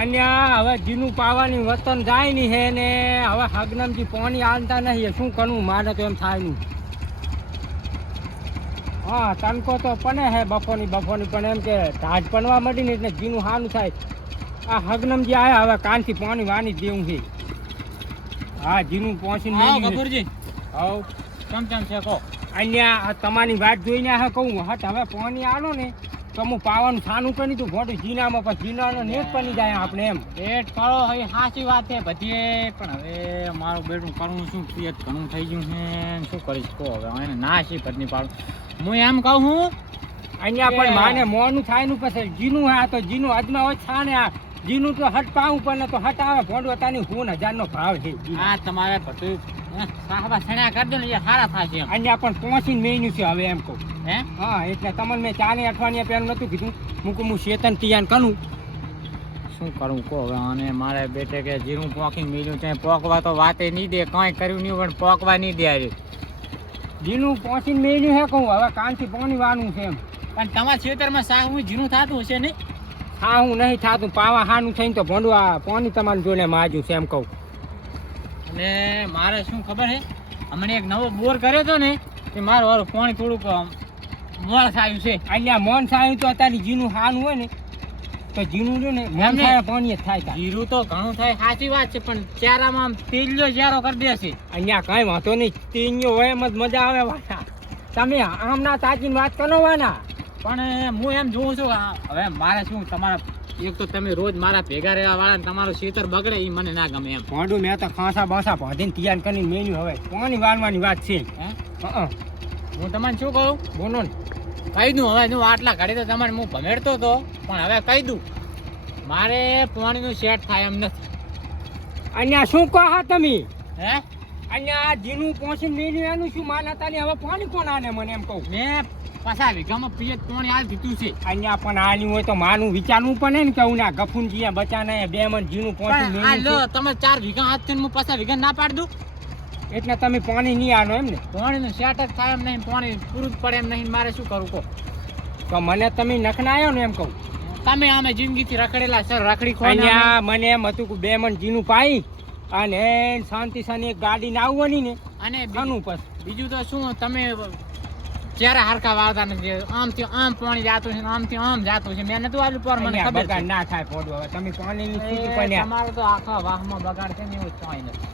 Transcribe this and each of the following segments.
અહીંયા હવે જીનું પાવાની વતન જાય નહીં હે ને હવે હગનમજી પાણી આલતા નહીં શું કરવું? મારે તો એમ થાય નહીં. હા તનકો તો પને હે બફોની બફોની પણ એમ કે ઢાજ પણવા મળી ને એટલે જીનું સારું થાય. આ હગનમજી આયા હવે કાનથી પાણી વાની દેવું છે હા જીનું પહોંચી આવો મેલ્યું છે. કેમ કેમ છે કહો. અહીંયા તમારી વાત જોઈને હા કહું હટ હવે પાણી આલો ને. હું પાવાનું છાનું કરી તું ખોટું જીનામાં પણ જીનાનો નેટ બની જાય આપણે એમ. નેટ કરો હવે સાચી વાત છે બધી. પણ હવે મારું બેટું કરવું શું? પેટ ઘણું થઈ ગયું છે. શું કરીશ કહો હવે? એને ના છે પત્ની પાડું. હું એમ કહું હું અહીંયા પણ માને મોનું થાયનું પછી જીનું આ તો જીનું આજમાં હોય છાને આ. જીનું તો હટ પાવું પણ તો હટ આવે. ભોંડવો તાની હું હજાર નો ભાવ છે. આ તમારે બધું હે, સાહબા સણ્યા કરજો ને એ સારા થશે અહીંયા પણ પહોંચીને મેન્યુ છે હવે એમ કહું. હે? હા એટલે તમને મેં ચાની અઠવાડિયા પહેલું નહોતું કીધું. મૂકું હું ચેતન તિયાન કરું. શું કરું કહો હવે અને મારે બેટે કે જીરું પોકી મિલ્યું છે. પોકવા તો વાતે નહીં દે કાંઈ કર્યું નહીં પણ પોકવા નહીં દે અરે જીનું પહોંચીને મેલ્યું હે કહું હવે કાનથી પોની વાનું છે એમ. પણ તમારા ખેતરમાં શાક જીરું થતું હશે ને? હા હું નહીં થાતું. પાવા હાનું થઈને તો ભોંડવા પાણી તમારું જોડે માજું છે એમ કહું. અને મારે શું ખબર છે? હમણાં એક નવો બોર કર્યો હતો ને તે મારું વાળું પાણી થોડુંક આમ સાયું છે. અહીંયા મોન સાયું તો અત્યારે જીનું હાનું હોય ને તો જીનું જો ને મોણ સાયા પાણી જ થાય જીરું તો ઘણું થાય. સાચી વાત છે પણ ચારામાં આમ તેલનો ચારો કરી દેશે અહીંયા કાંઈ વાંધો નહીં. તીન્યો હોય એમ જ મજા આવે વાના તમે આમના તાચીની વાત કરો વાના પણ હું એમ જોઉં છું હવે મારે શું તમારા એક તો તમે રોજ મારા ભેગા રહેવા વાળા તમારું ખેતર બગડે એ મને ના ગમે એમ. મોઢું મેં તો ખાંસા બાસા ભાધીને તૈયાર કરીને મેન્યુ હવે. પાણી વાળવાની વાત છે? હે? તમને શું કહું? બોલો ને. કહી દઉં હવે હું આટલા ઘડી તો તમારે હું ભમેડતો હતો પણ હવે કહી દઉં મારે પાણીનું સેટ થાય એમ નથી. અહીંયા શું કહો તમે? હે? અહીંયા જીનું પહોંચીને મેન્યુ એનું શું માન હતા ને? હવે પાણી કોણ આને મને એમ કહું? મેં પાછા વીઘામાં પિયત પાણી હાલ દીધું છે. અહીંયા પણ આની હોય તો માનું વિચારવું પડે ને કે હું ના ગફુનજી બચાને બે મન જીનું પહોંચીને આ લો તમે ચાર વીઘા હાથ થઈને હું પાછા વીઘા ના પાડી દઉં? એટલે તમે પાણી નહીં આનો એમ ને? પાણીનું સેટ જ થાય એમ નહીં પાણી પૂરું પડે એમ નહીં મારે શું કરવું કહો? તો મને તમે નખનાયો ને એમ કહું. તમે આમે જિંદગીથી રખડેલા સર રખડી ખો અહીંયા મને એમ હતું કે બે મન જીનું પાઈ અને શાંતિ શાંતિ ગાડી ને આવવાની ને. અને બીજું તો શું તમે ચહેરા હરખા વાળતા નથી? આમથી આમ પાણી જાતું છે આમથી આમ જાતું છે. મેં નતું આલ્યું પર મને ખબર છે. ના થાય ફોડો હવે. તમે પાણીની સ્થિતિ પણ તમારે તો આખા વાહમાં બગાડ છે ને એવું કાંઈ નથી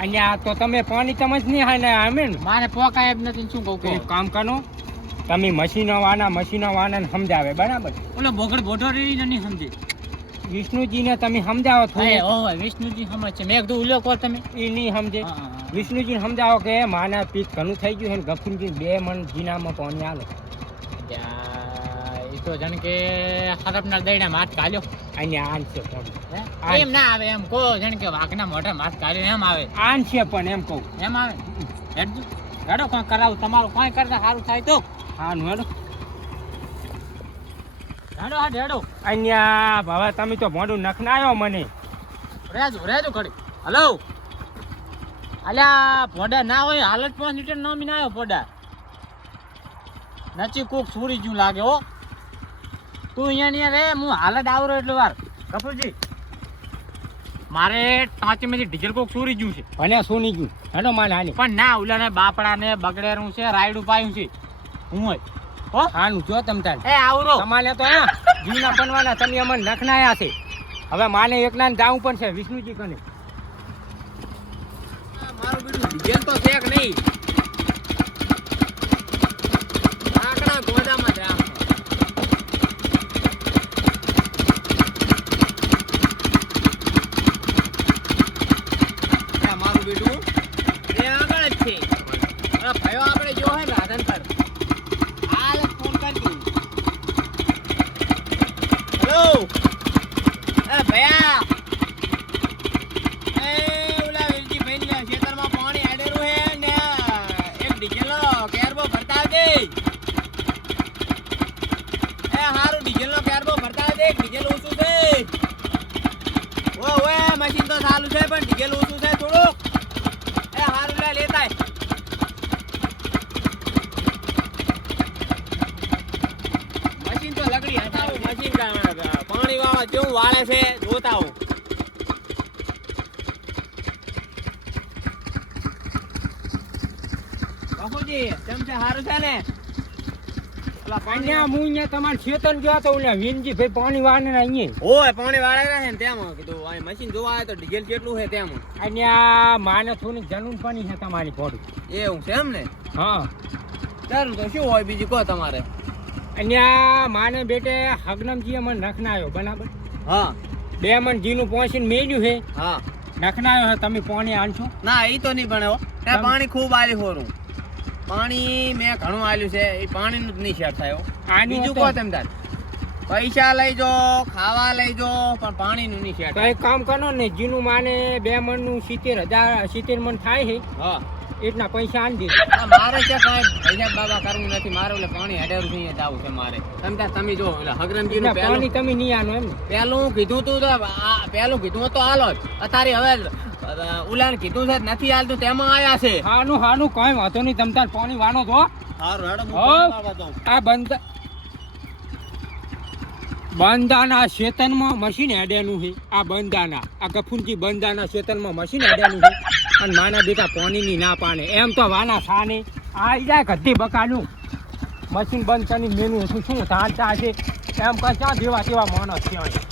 અહીંયા તો તમે પાણી તમે જ નહીં આમે ને. મારે પોકાય એમ નથી શું કહું કામ કરો તમે મશીનો વાના મશીનો વાના સમજાવે બરાબર? ઓલો બોગડ બોઢો રહી નહીં સમજે. વિષ્ણુજીને તમે સમજાવો થાય થોડું વિષ્ણુજી સમજ છે મેં કીધું ઉલ્યો કહો તમે. એ નહીં સમજે. વિષ્ણુજીને સમજાવો કે માના પીક ઘણું થઈ ગયું છે ને ગફુરજી બે મણ જીનામાં પાણી આલો એ તો જાણે કે હરપના દઈને માથ કાઢ્યો અહીંયા આન છે પાણી એમ ના આવે એમ કહો જણ કે વાઘના મોઢે માથ કાઢ્યો એમ આવે. આન છે પણ એમ કહું. એમ આવે. હેડજો. હેડો કોઈ કરાવું તમારું કાંઈ કરતા સારું થાય તો. હાનું હેડો. હેડો હાડ હેડો. અહીંયા હવે તમે તો મોઢું નખનાયો મને. રેજો રેજો ઘડી હલો. અલ્યા પોડા ના હોય હાલત પાંચ લીટર ન ના આવ્યો પોડા નચી કોક છોડી જ્યું લાગે હો. તું અહીંયા નહીં રે હું હાલત આવરો એટલે વાર. કપૂરજી મારે ટાંચીમાંથી ડીઝલ કોક ચોરી ગયું છે. ભલે સોની ગયું. હેડો માલ હાલી. પણ ના ઓલાને બાપડા ને બગડેરું છે રાયડું પાયું છે. હું હોય. હો? હાનું જો તમ તાર. એ આવરો. તમારે તો હા જીવના બનવાના તમે અમને નખનાયા છે. હવે માને એકના ને જાવું પણ છે વિષ્ણુજી કને. ડીઝલ તો છે કે નહીં. પણ ડીઝલ ઓછું થાય થોડુંક. એ હારું લે લેતા મશીન તો લગડી હટાવું. મશીન પાણી વાળા કેવું વાળે છે, જોતા હું બાપુજી ચમચા સારું છે ને? અહીંયા હું અહીંયા તમારે ચેતન ગયો તો ઓલા વિનજી ભાઈ પાણી વાળને ને અહીંયા. ઓય પાણી વાળે ને તેમ. કીધું આ મશીન જોવા આવે તો ડીઝલ કેટલું છે તેમ. અહીંયા માને થોડી જનૂન પાણી છે તમારી ફોટો એવું છે એમ ને? હા. સારું તો શું હોય બીજું? કહો તમારે. અહીંયા માને બેટે હગનમજીએ મને નખનાયો બરાબર? હા. બે મન જીનું પહોંચીને મેળ્યું છે. હા. નખનાયો છે તમે પાણી આણશો? ના એ તો નહીં તમ- પાણી ખૂબ આલ્યું હોરું. પાણી મેં ઘણું આલ્યું છે એ પાણીનું જ નહીં શેર થયો બીજું કહો તેમ તાર. પૈસા લઈ જો ખાવા લઈ જો પણ પાણીનું નહીં શેર તો એક કામ કરો ને જીનું માને બે મણનું સિત્તેર હજાર સિત્તેર મણ થાય છે હા. એટલા પૈસા આની દીધા. આ મારે છે કાંઈ ભૈયા બાબા કરવું નથી મારે એટલે પાણી હેડેરું નહીં જવું છે મારે. તમે તાર તમે જો એટલે હગરમજી નું પાણી તમે નહીં આનો એમ પેલું કીધું તું તો પહેલું પેલું કીધું તો હાલો જ. અત્યારે હવે ઉલાને કીધું છે નથી હાલતું તેમાં આયા છે. હાનું હાનું કઈ વાંધો નહીં તમ તાર પાણી વાનો તો. પાણી. આ બંધ બંદાના શેતનમાં મશીન હેડેનું છે આ બંદાના આ કફુનજી બંદાના શેતનમાં મશીન હેડેનું છે અને માના બેટા પાણીની ના પાને એમ તો વાના સાને. આ જાય ગદ્દી બકાનું મશીન બંધ કરીને મેનું શું શું ધારતા છે? એમ કશા જેવા તેવા માણસ છે.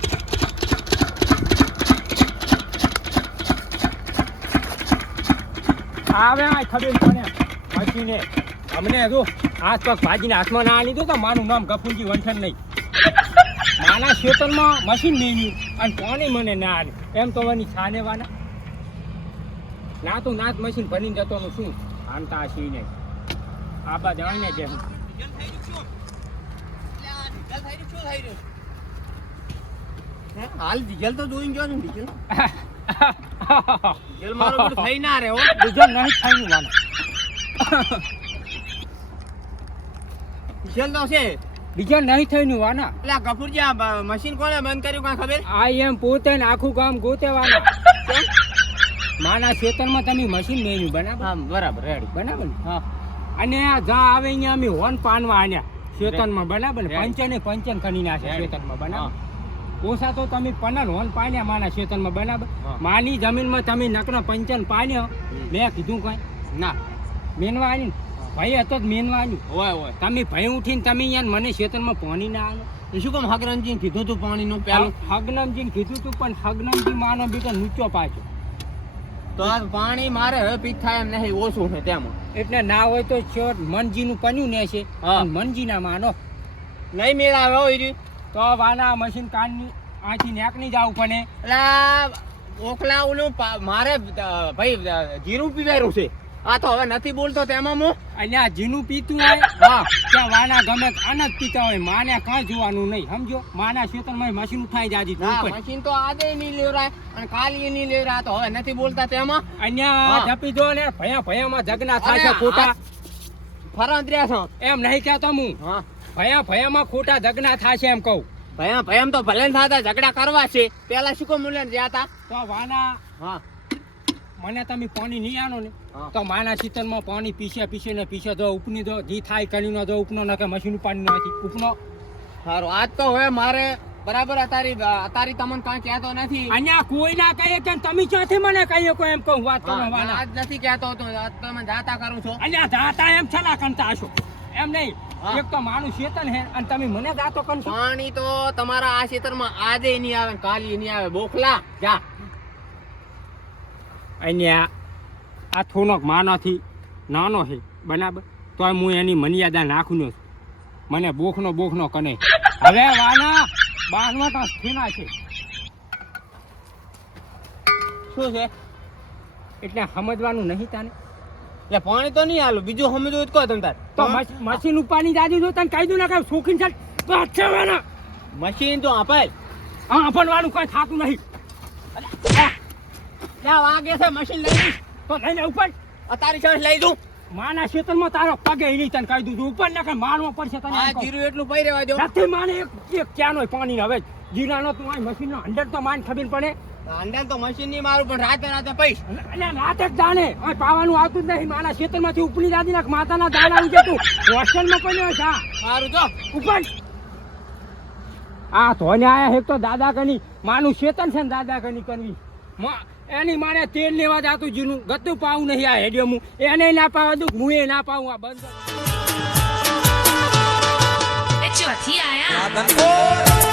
આવે આ ખબર પડે. મશીને. અમને જો હાથ પગ ભાજીને હાથમાં ના લીધું તો મારું નામ ગફુરજી વંઠન નહીં. નાના ખેતરમાં મશીન નહીં અને કોને મને ના આલે? એમ તો એની છાને વાના. ના તો નાત મશીન ભરીને જતો નું શું આમતા આ સિંહ ને આ બા જાણીને જેમ હે? હાલ ડીઝલ તો જોઈને ગયો ડીઝલ ડીઝલ. મારું થઈ ના રે હો. બીજો નહીં થયું વાના ડીઝલ તો છે. બીજો નહીં થયું વાના એટલે ગફુરજી આ મશીન કોને બંધ કર્યું કાંઈ ખબર? આ એમ પોતે ને આખું ગામ ગોતેવાના. માના ખેતરમાં તમે મશીન મેળ્યું બરાબર? હા બરાબર રેડી બરાબર હા. અને જા આવે અહીંયા અમે હોન પાનવા આન્યા શેતનમાં બરાબર ને? પંચન કરી નાખે. શેતનમાં બનાવ બરાબર? ઓછા તો તમે પનન હોન પાણ્યા માના શેતનમાં બરાબર? માની જમીનમાં તમે નકનો પંચન પાણ્યો મેં કીધું કઈ? ના. મેનવા આની ભાઈ હતો જ મેનવા આની હોય હોય. તમે ભાઈ ઉઠીને તમે યાર મને શેતનમાં પાણી ના આવ્યો શું કામ હકરંજી કીધું તું પાણીનું પેલું? હગનમજીને કીધું તું પણ હગનમજી માનો બીજો નીચો પાછો. તો આ પાણી મારે હવે પીત થાય એમ નહીં ઓછું છે તેમાં. એટલે ના હોય તો મનજીનું પન્યું ને છે હા. ના મનજીના માનો. નહીં મેળા આવે હો ઈરી. તો વાના મશીન કાનની આથી નેકની જવું પડે એટલે ઓલું મારે ભાઈ જીરું પીવાયું છે. આ તો હવે નથી બોલતો તેમાં હું. અહીંયા જીનું પીતું હોય હા. ત્યાં વાના ગમે તે આનંદ પીતા હોય. માને કાંઈ જોવાનું નહીં સમજો? માના ખેતરમાં મશીન ઉઠાઈ જાજી મશીન તો આજે નહીં લેવરાય અને કાલી નહીં લેવરાય તો હવે નથી બોલતા તેમાં. અહીંયા જપી જો ને ભયા ભયામાં જગના થાય છે ખોટા ફરંત્ર્યા છો. એમ નહીં કહેતો હું. હા. ભયા ભયામાં ખોટા જગના થાશે એમ કહું. ભયા ભયામ તો ભલે ને થતા ઝઘડા કરવા છે. પેલા શું કહું મૂલ્ય ગયા હતા? તો વાના હા. મને તમે પાણી નહીં આનો ને તો માના શીતળમાં પાણી પીસે પીસે ને પીસે દો ઉપની દો જી થાય કરીને દો ઉપનો નકે મશીન પાણી નથી ઉપનો? સારું આજ તો હવે મારે બરાબર અતારી અતારી તમને કાંઈ કહેતો નથી. અહીંયા કોઈ ના કહે કે તમે ક્યાંથી મને કહીએ કોઈ એમ કહું વાત કરવા આજ નથી કહેતો તો આજ તમે જાતા કરું છો. અહીંયા દાતા એમ છલા કંતા હશો એમ નહીં. એક તો માનું શેતન હે અને તમે મને ગાતો કન પાણી તો તમારા આ ખેતરમાં આજે નહીં આવે કાલે નહીં આવે. બોખલા જા. અહીંયા આ થોનોક માનોથી નાનો છે બરાબર? તો હું એની મનિયાદા નાખું છું. મને બોખનો બોખનો કને. હવે વાના બારમા તો સ્થિના છે. શું છે? એટલે સમજવાનું નહીં તાને? એટલે પાણી તો નહીં હાલું બીજું સમજવું હોય કહો તમે તાર. તો મશ- મશીન ઉપાની દાદી જો તને કહી દઉં ને કે શોખીન છે બસ છે વાના. મશીન તો આપાય હા વાળું કઈ થતું નહીં. ત્યાં વાગે છે મશીન લઈ લઈશ. તો લઈને ઉપર. અતારી ચાન્સ લઈ દઉં. માના ખેતરમાં તારો પગે નહીં તને કહી દઉં. ઉપર ના કઈ મારવા પડશે તને આ જીરું એટલું પઈ રહેવા દો નથી માને એક એક ક્યાંનો પાણી હવે? જીરાનો તું આ મશીનનો અંદર તો માન ખબર પડે. અંડા તો મશીન નહીં મારું પણ રાતે રાતે પૈસ. એટલે રાતે જ જાણે. હવે પાવાનું આવતું જ નહીં. માના ખેતરમાંથી ઉપલી દાદી નાખ. માતાના દાડા ઉજે તું. હોસ્ટેલમાં કોઈ હોય જા જો. ઉપર. આ ધોને આયા એક તો દાદા કની. માનું ચેતન છે ને દાદા કની કરવી. માં- એની મારે તેલ લેવા જાતું જીનું. ગતું પાવું નહીં આ હેડિયો હું એને ના પાવા દઉં હું એ ના પાવું આ બંધ ચોથી આયા.